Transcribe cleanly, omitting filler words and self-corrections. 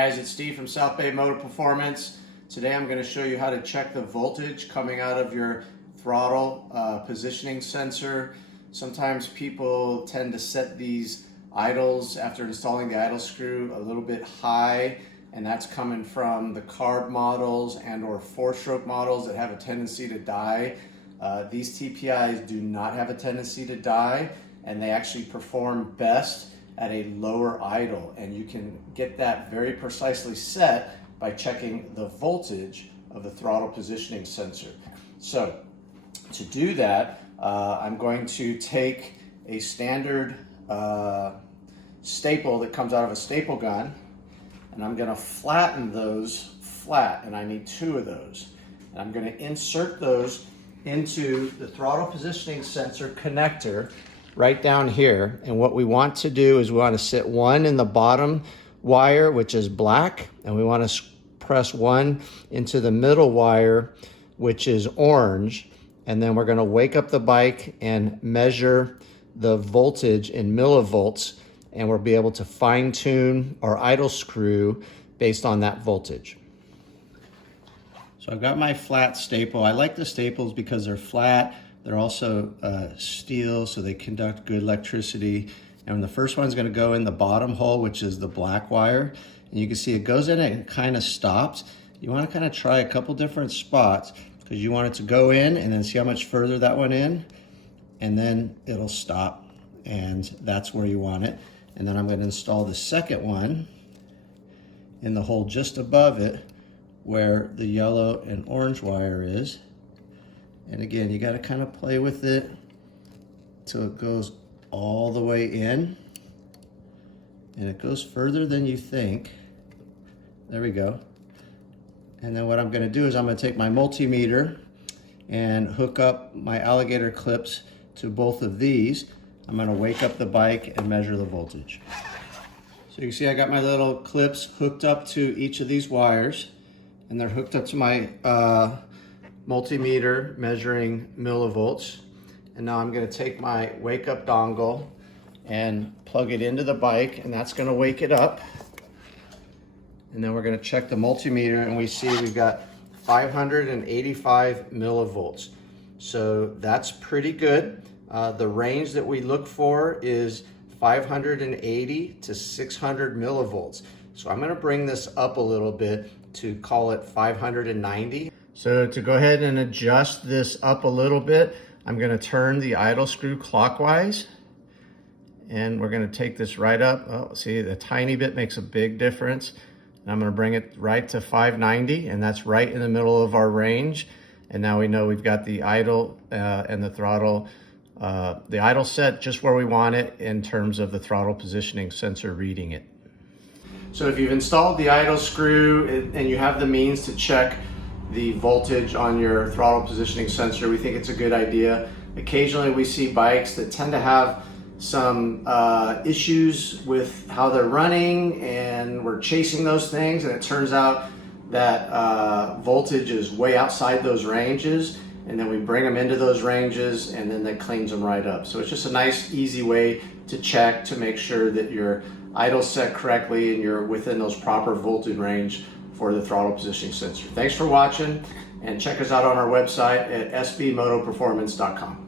guys, it's Steve from South Bay Motor Performance. Today I'm going to show you how to check the voltage coming out of your throttle positioning sensor. Sometimes people tend to set these idles after installing the idle screw a little bit high, and that's coming from the carb models and or four-stroke models that have a tendency to die. These TPIs do not have a tendency to die, and they actually perform best at a lower idle, and you can get that very precisely set by checking the voltage of the throttle positioning sensor. So to do that, I'm going to take a standard staple that comes out of a staple gun, and I'm going to flatten those flat, and I need 2 of those. And I'm going to insert those into the throttle positioning sensor connector right down here. And what we want to do is we want to sit one in the bottom wire, which is black, and we want to press one into the middle wire, which is orange. And then we're going to wake up the bike and measure the voltage in millivolts, and we'll be able to fine tune our idle screw based on that voltage. So I've got my flat staple. I like the staples because they're flat. They're also steel, so they conduct good electricity. And the first one's going to go in the bottom hole, which is the black wire. And you can see it goes in and kind of stops. You want to kind of try a couple different spots because you want it to go in and then see how much further that went in. And then it'll stop. And that's where you want it. And then I'm going to install the second one in the hole just above it where the yellow and orange wire is. And again, you got to kind of play with it till it goes all the way in. And it goes further than you think. There we go. And then what I'm going to do is I'm going to take my multimeter and hook up my alligator clips to both of these. I'm going to wake up the bike and measure the voltage. So you can see I got my little clips hooked up to each of these wires, and they're hooked up to my multimeter measuring millivolts. And now I'm going to take my wake up dongle and plug it into the bike, and that's going to wake it up. And then we're going to check the multimeter, and we see we've got 585 millivolts. So that's pretty good. The range that we look for is 580 to 600 millivolts. So I'm going to bring this up a little bit to call it 590. So to go ahead and adjust this up a little bit, I'm going to turn the idle screw clockwise, and we're going to take this right up. Oh, see, the tiny bit makes a big difference. And I'm going to bring it right to 590, and that's right in the middle of our range. And now we know we've got the idle and the throttle, the idle set just where we want it in terms of the throttle positioning sensor reading it. So if you've installed the idle screw and you have the means to check the voltage on your throttle positioning sensor, we think it's a good idea. Occasionally we see bikes that tend to have some issues with how they're running, and we're chasing those things, and it turns out that voltage is way outside those ranges, and then we bring them into those ranges, and then that cleans them right up. So it's just a nice, easy way to check to make sure that your idle's set correctly and you're within those proper voltage range for the throttle positioning sensor. Thanks for watching, and check us out on our website at sbmotoperformance.com.